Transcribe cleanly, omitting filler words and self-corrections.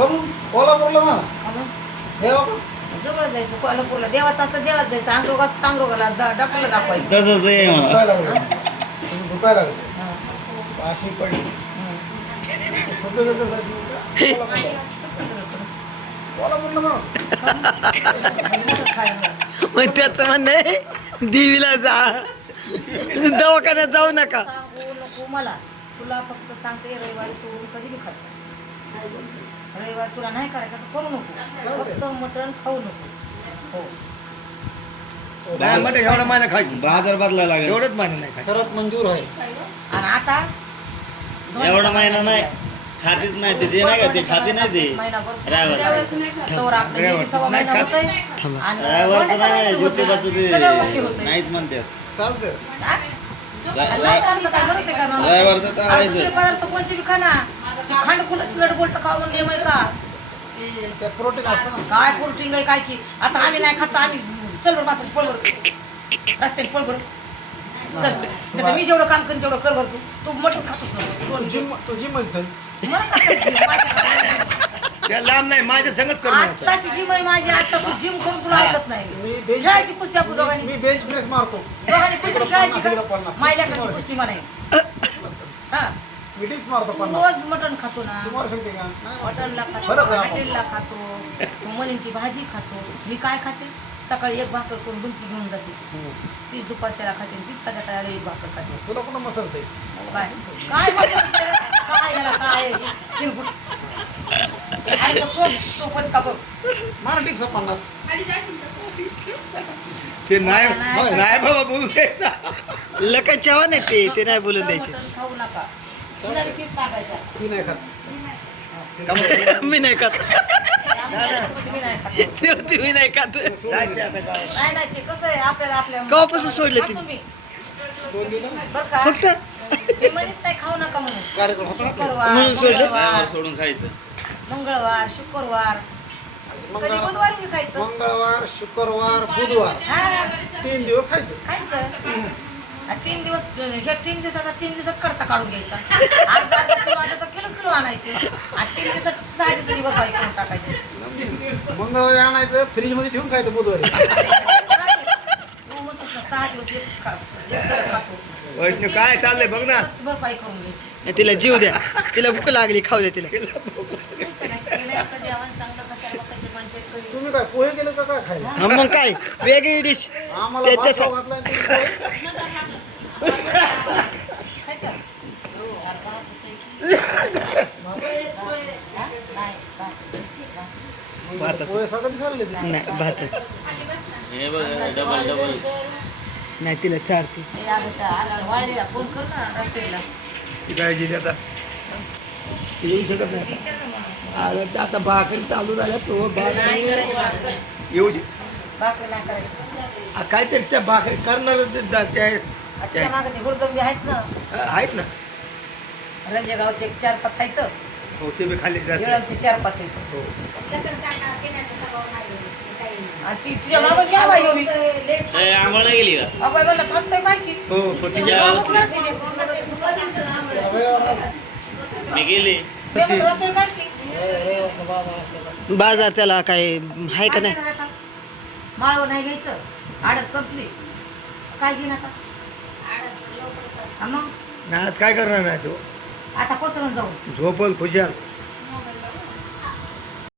कोल्हापूरला ना देवा जवळ जायचं कोल्हापूरला देवाचं असतं देवात जायचं अंगरोगाला डॉक्टरला दाखवायचं. तसंच आहे म्हणा. दुखायला लागलं दुखायला लागलं हा. अशी पडली हं. कोल्हापूरला ना मग त्याचं म्हणणं आहे देवीला जा दवाखान्यात जाऊ नका. सांगू नको मला, तुला फक्त सांगते रविवारी सोडून कधी बी खायचं. रविवारी तुला नाही करायचं तर करू नको, फक्त मटण खाऊ नको. हो नाही म्हणजे एवढं महिना खायची बाजार बदलायला लागेल. एवढंच महिना नाही खायचं. सरत मंजूर आहे. आणि आता एवढा महिना नाही खातीच नाही ते नाही का ते खाती नाही ते महिनाभर ड्रायव्हर तोवर आपलं गेली सव्वा महिना होतोय आणि ड्रायव्हर तर दोन्हीचा नाही महिना होतोय. ज्योतिबाचं ते सगळं ओके होतंय. नाहीच म्हणतात. चालतं हा? आणि नाही खाल्लं काय बरं ते काय माणूस? ड्रायव्हरचं टाळायचं. आणि दुसरे पदार्थ कोणचे बी खा ना. ते खांड फुलट बोलत खाऊ म्हणून नेमय का त्यात प्रोटीन असतं ना. काय प्रोटीन आहे काय की आता आम्ही नाही खातो आम्ही चल बरं माणसं पळ बरं रस्त्याने पळ बरं चल नाहीतर मी जेवढं काम करीन तेवढं कर बरं तू मटण खातोस ना तू जिम मध्ये चल. मला काय करायचं? त्या लांब नाही माझ्या संगत करून आत्ताची जिम आहे माझी आता तू जिम करून तुला ऐकत नाही मी बेंच खेळायची कुस्ती आपण दोघांनी मी बेंच प्रेस मारतो. दोघांनी कुस्ती खेळायची इकडं का पन्नास. मायल्याकडची कुस्ती म्हणाय हा मी डिप्स मारतो तू 50. रोज मटण खातो ना तू मारू शकते का? नाही. हॉटेलला खातो बरं का? हॉटेलला खातो तू मलिनची भाजी खातो मी काय खाते सकाळी एक भाकर करून दुमकी घेऊन जाते तीच दुपारच्याला खाते तीच संध्याकाळी एक भाकर खाते तुला पुन्हा मसल्स आहे. काय काय बसवलं ते? काय झालं काय चिरकुट आणि सोबत का बघ मार डिप्स 50. ते नाही नाही बाबा बोलू द्यायचा. लका चव्हाण आहे ते नाही बोलून द्यायचे. मटण खाऊ नका तुला बी तेच सांगायचं ती नाही खात. मी नाही खात मी नाही खात. मी नाही खात जायचं आता गावाला. नाही नाही ते कसं आहे आपल्याला आपल्या केव्हापासून सोडले खातो तुम्ही? मी. बरं का फक्त ते म्हणत नाही खाऊ नका म्हणून कार्यक्रम होता ना. शुक्रवार म्हणून सोडलं? मंगळवार सोडून खायचं. मंगळवार शुक्रवार कधी बुधवारी बी खायचं मंगळवार शुक्रवार बुधवार हा 3 दिवस खायचं. खायचं आणि 3 दिवस ह्या 3 दिवसाचा 3 दिवसात करता काढून घ्यायचा अर्धा किलो आलं तर किलो आणायचं आणि 3 दिवसात 6 दिवसाची भरपाई करून टाकायची मंगळवारी आणायचं फ्रीज मध्ये ठेवून खायचं बुधवारी. तू म्हणतोस ना 6 दिवस एक खातो वैष्णू काय चाललंय बघ ना. भरपाई करून घ्यायची तिला जीव द्या तिला भूक लागली खाऊ द्या तिला. केलंय तर जेवण चांगलं कशाला बसायची पंचायत करी. तुम्ही काय पोहे केलं का काय खायला? हा मग काय वेगळी डिश आम्हाला त्याच्या भात घातला आणि तुम्ही पोहे? खायचं पोहे सगळं खाल्ले ते. नाही भातच हे बघ डबल नाही तिला चारती. वाळलेला फोन कर ना रस्त्याला ती काय गेली आता ती येऊ शकत नाही आता. आता आता भाकरी चालू झाल्या तो नाही करायची भाकरी. येऊ शक भाकरी नाही करायची काहीतरी त्या भाकरी करणारच त्या मागे ते गुळदंबी आहेत ना आहेत ना. रंजेगावचे 4-5 आहेत हो ते बी खाल्ली जाते. येळामचे 4-5 आहेत हो. आणि ती तुझ्या मागं घ्या बाई हो मी आंघोळला गेली का? अगं मला थांबतोय काय की हो पण तुझ्या मागं घ्या तिचे. मी गेली. ते म्हणून राहतोय काय की बाजार त्याला काय आहे का नाही? माळव नाही घ्यायचं आडत संपली काय घेईन आता हा मग आज काय करणार नाही तो आता कोसरून जाऊ झोपल खुशाल.